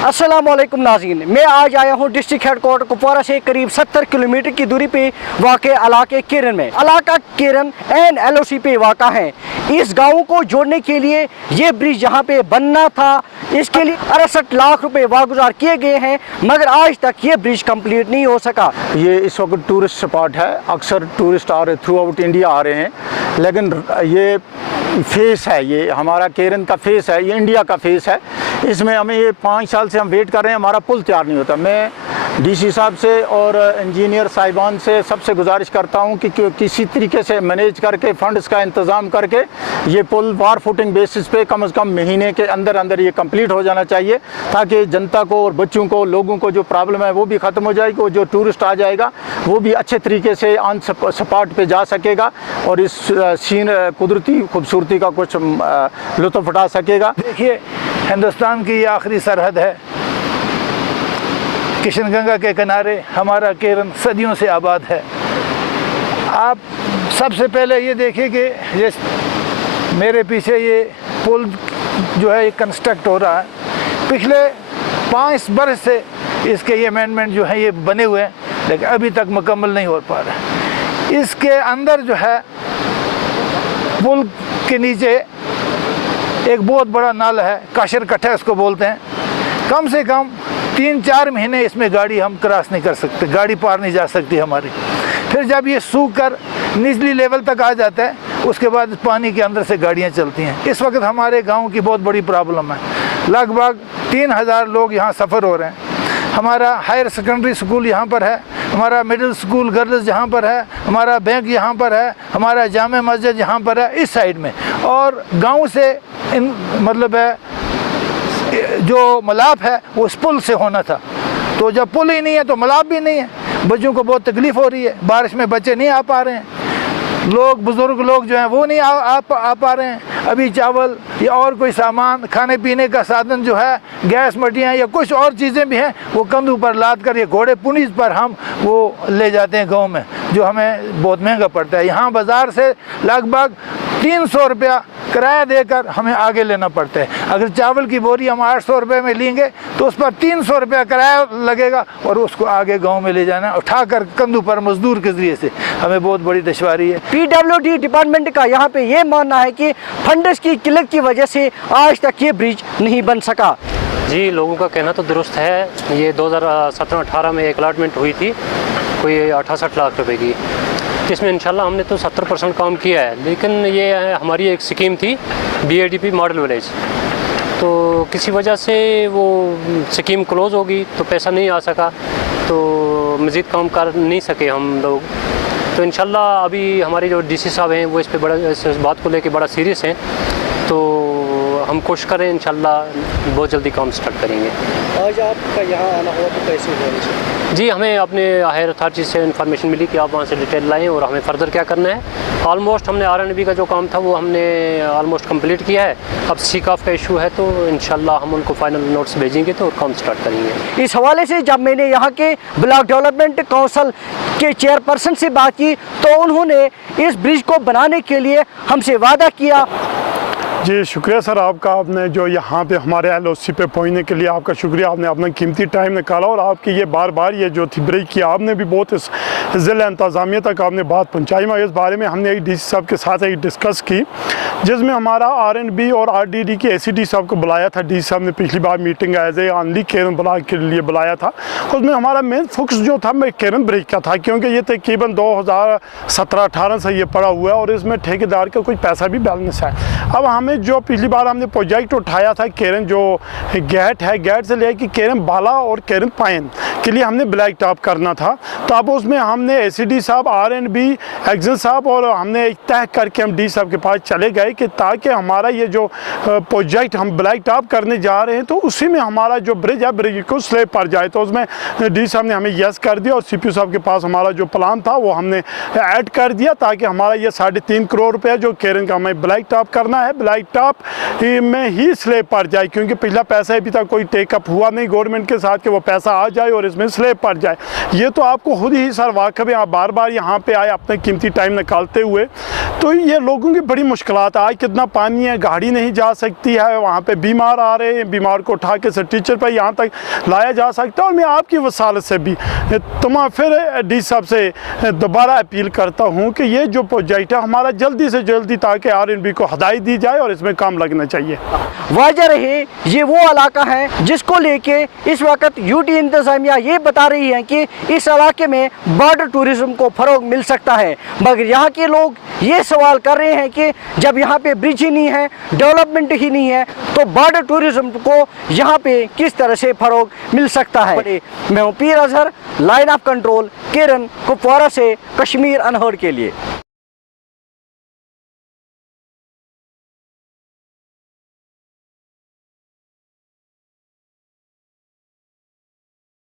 अस्सलामुअलैकुम नाज़रीन, मैं आज आया हूँ डिस्ट्रिक्ट हेडक्वार्टर कुपवारा से करीब 70 किलोमीटर की दूरी पे वाक़े इलाके केरन में। इलाका केरन एन LOC पे वाक़ा है। इस गाँव को जोड़ने के लिए ये ब्रिज यहाँ पे बनना था, इसके लिए 68 लाख रुपए वागुजार किए गए हैं, मगर आज तक ये ब्रिज कंप्लीट नहीं हो सका। ये इस वक्त टूरिस्ट स्पॉट है, अक्सर टूरिस्ट आ रहे थ्रू आउट इंडिया आ रहे हैं, लेकिन ये फेस है, ये हमारा केरन का फेस है, ये इंडिया का फेस है। इसमें हमें ये 5 साल से हम वेट कर रहे हैं, हमारा पुल तैयार नहीं होता। मैं DC साहब से और इंजीनियर साहिबान से सबसे गुजारिश करता हूं कि किसी तरीके से मैनेज करके फंड्स का इंतज़ाम करके ये पुल वार फुटिंग बेसिस पे कम से कम महीने के अंदर अंदर ये कंप्लीट हो जाना चाहिए, ताकि जनता को और बच्चों को, लोगों को जो प्रॉब्लम है वो भी ख़त्म हो जाएगी, और जो टूरिस्ट आ जाएगा वो भी अच्छे तरीके से ऑन स्पॉट पे जा सकेगा और इस सीन कुदरती खूबसूरती का कुछ लुत्फ़ उठा सकेगा। देखिए, हिंदुस्तान की ये आखिरी सरहद है, किशनगंगा के किनारे हमारा केरन सदियों से आबाद है। आप सबसे पहले ये देखिए कि ये मेरे पीछे ये पुल जो है ये कंस्ट्रक्ट हो रहा है। पिछले 5 बरस से इसके ये अमेंडमेंट जो है ये बने हुए हैं, लेकिन अभी तक मुकम्मल नहीं हो पा रहा है। इसके अंदर जो है पुल के नीचे एक बहुत बड़ा नाला है, काशर कट्टा इसको बोलते हैं। कम से कम 3-4 महीने इसमें गाड़ी हम क्रॉस नहीं कर सकते, गाड़ी पार नहीं जा सकती हमारी। फिर जब ये सूख कर निचली लेवल तक आ जाता है, उसके बाद पानी के अंदर से गाड़ियाँ चलती हैं। इस वक्त हमारे गांव की बहुत बड़ी प्रॉब्लम है, लगभग 3000 लोग यहाँ सफ़र हो रहे हैं। हमारा हायर सेकेंडरी स्कूल यहाँ पर है, हमारा मिडिल स्कूल गर्ल्स यहाँ पर है, हमारा बैंक यहाँ पर है, हमारा जामे मस्जिद यहाँ पर है इस साइड में। और गांव से मतलब है जो मलाप है वो इस पुल से होना था, तो जब पुल ही नहीं है तो मलाप भी नहीं है। बच्चों को बहुत तकलीफ़ हो रही है, बारिश में बच्चे नहीं आ पा रहे हैं, लोग बुज़ुर्ग लोग जो हैं वो नहीं आ पा रहे हैं। अभी चावल या और कोई सामान, खाने पीने का साधन जो है, गैस मटियाँ या कुछ और चीज़ें भी हैं, वो कंधों पर लाद कर ये घोड़े पुनीस पर हम वो ले जाते हैं गाँव में, जो हमें बहुत महंगा पड़ता है। यहाँ बाज़ार से लगभग 300 रुपया किराया देकर हमें आगे लेना पड़ता है। अगर चावल की बोरी हम 800 रुपये में लेंगे तो उस पर 300 रुपया किराया लगेगा, और उसको आगे गांव में ले जाना उठाकर कंधों पर मजदूर के ज़रिए से हमें बहुत बड़ी दुश्वारी है। PWD डिपार्टमेंट का यहाँ पे ये मानना है कि फंड्स की किल्लत की वजह से आज तक ये ब्रिज नहीं बन सका। जी, लोगों का कहना तो दुरुस्त है। ये 2017-18 में एक अलॉटमेंट हुई थी कोई 68 लाख रुपए की, इसमें इंशाल्लाह हमने तो 70% काम किया है, लेकिन ये हमारी एक स्कीम थी BADP मॉडल विलेज, तो किसी वजह से वो स्कीम क्लोज़ हो गई, तो पैसा नहीं आ सका, तो मज़ीद काम कर नहीं सके हम लोग। तो इंशाल्लाह अभी हमारे जो DC साहब हैं वो इस बात को लेके बड़ा सीरियस हैं, तो हम कोशिश करें इंशाल्लाह बहुत जल्दी काम स्टार्ट करेंगे। आज आपका यहाँ आना हुआ तो कैसे हुआ? जी, हमें अपने हायर अथॉरिटी से इन्फॉर्मेशन मिली कि आप वहाँ से डिटेल लाएँ और हमें फ़र्दर क्या करना है। ऑलमोस्ट हमने R&B का जो काम था वो हमने ऑलमोस्ट कंप्लीट किया है। अब सीकॉफ का इशू है, तो इंशाल्लाह हम उनको फाइनल नोट्स भेजेंगे तो काम स्टार्ट करेंगे। इस हवाले से जब मैंने यहाँ के ब्लॉक डेवलपमेंट काउंसिल के चेयरपर्सन से बात की, तो उन्होंने इस ब्रिज को बनाने के लिए हमसे वादा किया। जी शुक्रिया सर आपका, आपने जो यहाँ पे हमारे LOC पे पहुँचने के लिए आपका शुक्रिया। आपने अपना कीमती टाइम निकाला और आपकी ये बार बार ये जो थी ब्रेक किया, आपने भी बहुत इस ज़िला इंतज़ामिया तक आपने बात पहुँचाई। मैं इस बारे में हमने एक DC साहब के साथ एक डिस्कस की, जिसमें हमारा R&B और RDD के ACD साहब को बुलाया था। DC साहब ने पिछली बार meeting as a only Keran block के लिए बुलाया था। उसमें हमारा मेन फोकस जो था मैं केरन ब्रिज का था, क्योंकि ये तकरीबन 2017-18 से ये पड़ा हुआ है और इसमें ठेकेदार का कुछ पैसा भी बैलेंस है। अब हमें जो पिछली बार हमने प्रोजेक्ट उठाया था केरन जो गेट है, गेट से लेकर केरन बाला और केरन पाइन के लिए हमने ब्लैक टॉप करना था, तो अब उसमें हमने ACD साहब, R&B एक्शन साहब और हमने एक तय करके हम DC साहब के पास चले गए कि ताकि हमारा ये जो प्रोजेक्ट हम ब्लैक टॉप करने जा रहे हैं तो उसी में हमारा जो ब्रिज है ब्रिज को स्लेब पड़ जाए। तो उसमें DC साहब ने हमें यस कर दिया और CPU साहब के पास हमारा जो प्लान था वो हमने ऐड कर दिया, ताकि हमारा ये 3.5 करोड़ रुपया जो केरन का हमें ब्लैक टॉप करना करना है ब्लैक टॉप में ही स्लैब पड़ जाए, क्योंकि पिछला पैसा अभी तक कोई टेकअप हुआ नहीं गवर्नमेंट के साथ कि वो पैसा आ जाए और इसमें स्लैब पड़ जाए। ये तो आपको खुद ही सर वाकई में आप बार बार यहाँ पे आए अपने कीमती टाइम निकालते हुए, तो ये लोगों की बड़ी मुश्किलात है। आज कितना पानी है, गाड़ी नहीं जा सकती है, वहाँ पे बीमार आ रहे हैं, बीमार को उठा के टीचर पर यहाँ तक लाया जा सकता है। और मैं आपकी वसालत से भी तमाम फिर डी साहब से दोबारा अपील करता हूँ कि ये जो प्रोजेक्ट है हमारा जल्दी से जल्दी, ताकि आरएनबी को हदायत दी जाए और इसमें काम लगना चाहिए। वाजह रहे ये वो इलाका है जिसको लेके इस वक्त यूटी इंतजामिया ये बता रही है कि इस इलाके में बॉर्डर टूरिज्म को फरोग मिल सकता है, मगर यहाँ के लोग ये सवाल कर रहे हैं कि जब यहाँ पे ब्रिज ही नहीं है, डेवलपमेंट ही नहीं है, तो बॉर्डर टूरिज्म को यहाँ पे किस तरह से फरोग मिल सकता है। मैं हूँ पीर अजहर, लाइन ऑफ कंट्रोल, केरन, कुपवारा से कश्मीर अनहर्ड के लिए।